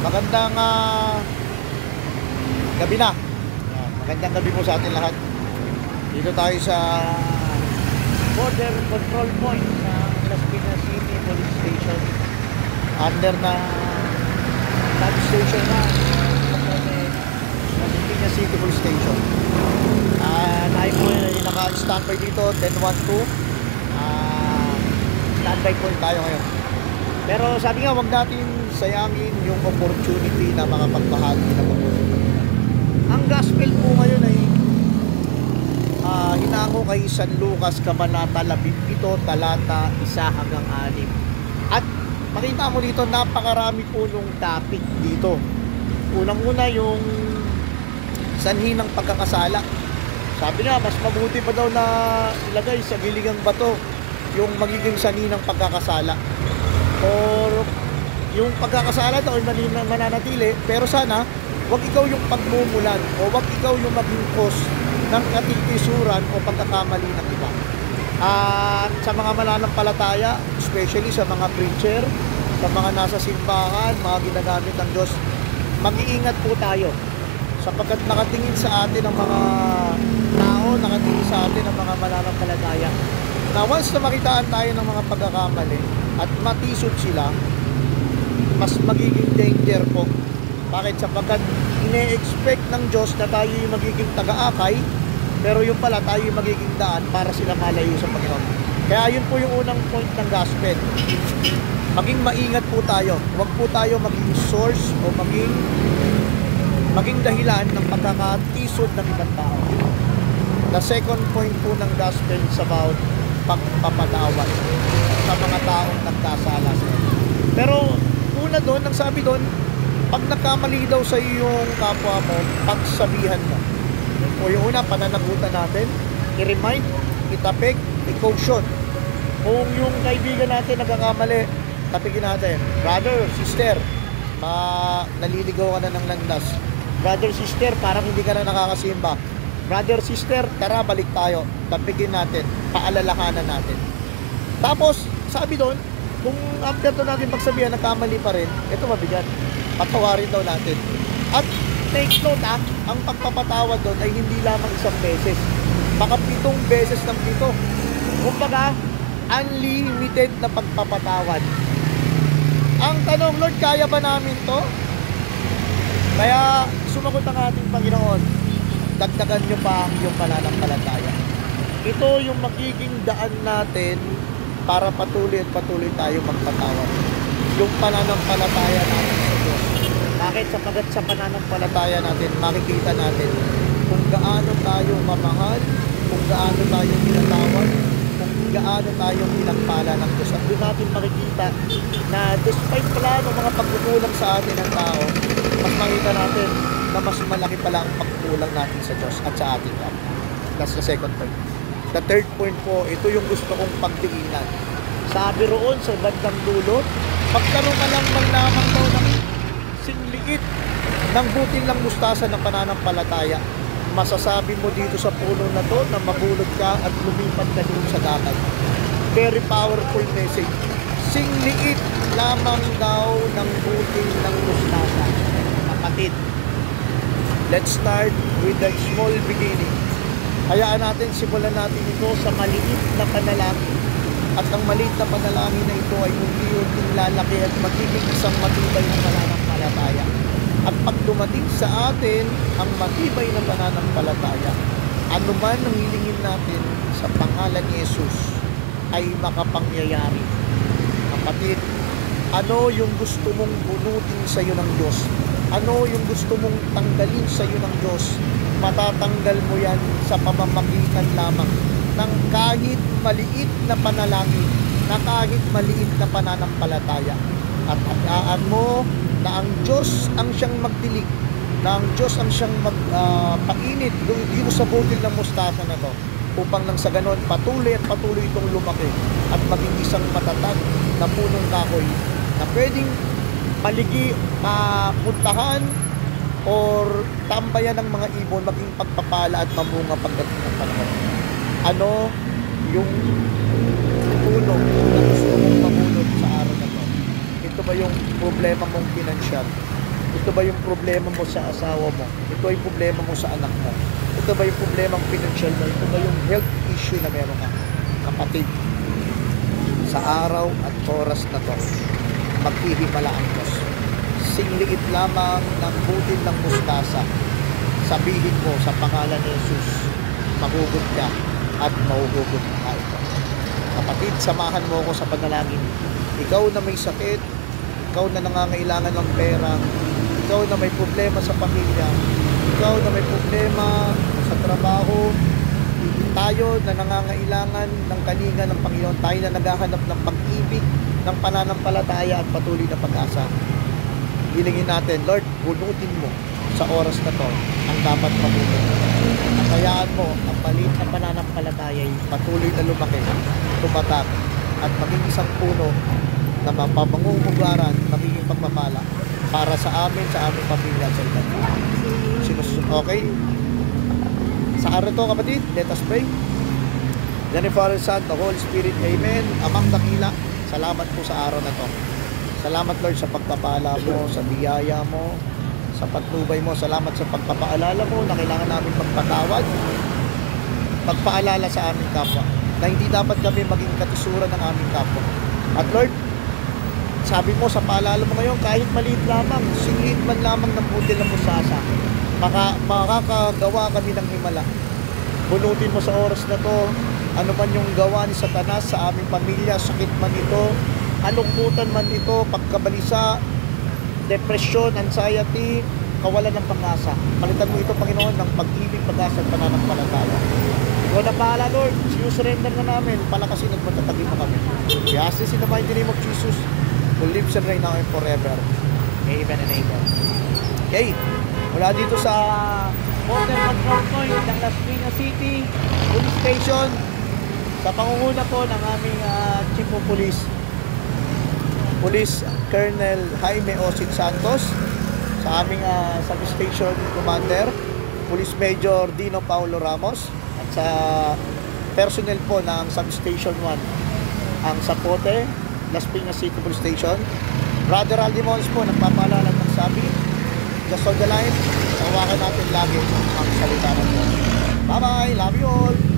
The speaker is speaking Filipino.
Magandang gabi na. Yan, magandang gabi po sa atin lahat. Dito tayo sa border control point ng Las Piñas City Police Station. Under na substation na Las Piñas City Police Station. Tayo po naka-standby dito 1012. Standby point tayo ngayon. Pero sabi nga, wag natin sayangin yung opportunity na makapagbahagi ng opportunity. Ang gospel po ngayon ay hinango kay San Lucas, Kabanata 17, talata 1 hanggang 6. At makita mo dito, napakarami po nung topic dito. Unang-una yung sanhi ng pagkakasala. Sabi nga, mas mabuti pa daw na ilagay sa gilingang bato yung magiging sanhi ng pagkakasala. Or yung pagkakasala daw ay mananatili, pero sana wag ikaw yung pagmumulan o wag ikaw yung maging cause ng katikisuran o pagkakamali ng iba. At sa mga mananampalataya, especially sa mga preacher, sa mga nasa simbahan, mga ginagamit ng Diyos, mag-iingat po tayo sapagkat nakatingin sa atin ang mga tao, nakatingin sa atin ang mga mananampalataya na once na makitaan tayo ng mga pagkakamali at matisod sila, mas magiging danger po. Bakit? Sapagkat ine-expect ng Diyos na tayo yung magiging taga-akay, pero yung pala tayo yung magiging daan para sila malayo sa Panginoon. Kaya yun po yung unang point ng gospel. Maging maingat po tayo. Huwag po tayo maging source o maging dahilan ng pagkakatisod ng ibang tao. The second point po ng gospel is about pagpapatawad sa mga taong nagkasala sa iyo. Pero una doon, ang sabi doon, pag nagkamali daw sa iyong kapwa mo, pagsabihan mo. O yung una, pananagutan natin, i-remind, itapik, i-caution. Kung yung kaibigan natin nagkakamali, tapigin natin. Brother, sister, naliligaw ka na ng landas. Brother, sister, parang hindi ka na nakakasimba. Brother, sister, tara, balik tayo. Tapigin natin, paalalahanan natin. Tapos, sabi doon, kung after to natin pagsabihan, nagkamali pa rin, ito mabigat. Patawarin daw natin. At take note, ang pagpapatawad doon ay hindi lamang isang beses. Baka 7 beses ng 7. Kumbaga, unlimited na pagpapatawad. Ang tanong, Lord, kaya ba namin to? Kaya sumagot ang ating Panginoon, dagdagan nyo pa ang iyong pananampalataya. Ito yung magiging daan natin para patuloy at patuloy tayo magpatawad. Yung pananampalataya natin sa Diyos. Bakit? Sapagat sa pananampalataya natin, makikita natin kung gaano tayo mamahal, kung gaano tayo pinatawad, kung gaano tayo pinagpala ng Diyos. At doon natin makikita na despite pala ng mga pagkukulang sa atin ng tao, mas makita natin na mas malaki pala ang pagkukulang natin sa Diyos at sa ating kapwa. That's the second point. The third point po, ito yung gusto kong pagtingnan. Sabi roon sa bandang dulo, pagkaroon ka lang lamang daw ng singliit ng butil ng mustasa ng pananampalataya, masasabi mo dito sa puno na to na mabulod ka at lumipat ka dito sa dagat. Very powerful message. Singliit lamang daw ng butil ng mustasa. Kapatid, let's start with the small beginning. Hayaan natin, simulan natin ito sa maliit na panalangin. At ang maliit na panalangin na ito ay unti-unting lalaki at magiging isang matibay na pananampalataya. At pag dumating sa atin ang matibay na pananampalataya, anuman ang hilingin natin sa pangalan ni Jesus ay makapangyayari. Kapatid, ano yung gusto mong bunutin sa iyo ng Diyos? Ano yung gusto mong tanggalin sa iyo ng Diyos? Matatanggal mo yan sa pamamagitan lamang ng kahit maliit na panalangin, na kahit maliit na pananampalataya. At hayaan mo na ang Diyos ang siyang magdilig, na ang Diyos ang siyang magpainit dito sa butil ng mustasa na to, upang nang sa ganon patuloy at patuloy itong lumaki at maging isang matatag na punong kahoy na pwedeng paligi, puntahan or tambayan ng mga ibon, maging pagpapala at mamunga pagdating ng panahon. Ano yung puno na gusto mong mabunod sa araw na to? Ito ba yung problema mong pinansyal? Ito ba yung problema mo sa asawa mo? Ito ay problema mo sa anak mo? Ito ba yung problema ng financial mo? Ito ba yung health issue na meron ka? Kapatid, sa araw at oras na to, maghihimala ang Diyos. Singliit lamang ng butil ng mustasa. Sabihin mo sa pangalan ni Jesus, mahugot ka at mahuhugot ka ito. Kapatid, samahan mo ako sa panalangin. Ikaw na may sakit, ikaw na nangangailangan ng pera, ikaw na may problema sa pamilya, ikaw na may problema sa trabaho, tayo na nangangailangan ng kalinga ng Panginoon, tayo na naghahanap ng pag-ibig, ng pananampalataya at patuloy na pag-asa. Hilingin natin, Lord, bunutin mo sa oras na to ang dapat mabuti. At hayaan mo ang maliit na pananampalataya ay patuloy na lumaki, tumatak, at maging isang puno na mapamangumugaran, magiging pagpapala para sa amin, sa aming pamilya at sa iba. Okay? Sa araw to, kapatid, let us pray. Then the Father, Son, the Holy Spirit, Amen. Amang dakila, salamat po sa araw na to. Salamat, Lord, sa pagpapala mo, sa biyaya mo, sa patnubay mo. Salamat sa pagpapaalala mo na kailangan namin magpatawad, magpaalala sa aming kapwa, na hindi dapat kami maging katusuran ng aming kapwa. At Lord, sabi mo sa paalala mo ngayon, kahit maliit lamang, singlit man lamang ng butil ng musasa, makakagawa kami ng himala. Bunutin mo sa oras na to, ano man yung gawa ni Satanas sa aming pamilya, sakit man ito, kalungkutan man ito, pagkabalisa, depression, anxiety, kawalan ng pag-asa. Palitan mo ito, Panginoon, ng pag-ibig, pag-asa at pananampalataya. Ikaw na bahala, Lord. Surrender na namin. Palakasin at matatagin mo kami. We ask this in the mighty name of Jesus, who lives and reigns now and forever. Amen and amen. Okay. Mula dito sa Border Patrol Point ng Las Piñas City Police Station, sa pangunguna po ng aming Chief of Police, Police Colonel Jaime Osit Santos, sa aming Substation Commander, Police Major Dino Paulo Ramos, at sa personnel po ng Substation 1, ang Sapote, Las Piñas City Police Station. Brother Aldi Mons po, nagpapaalala ng sabi, just on the line, tawagan natin lagi ang salita ng Diyos. Bye-bye, love you all!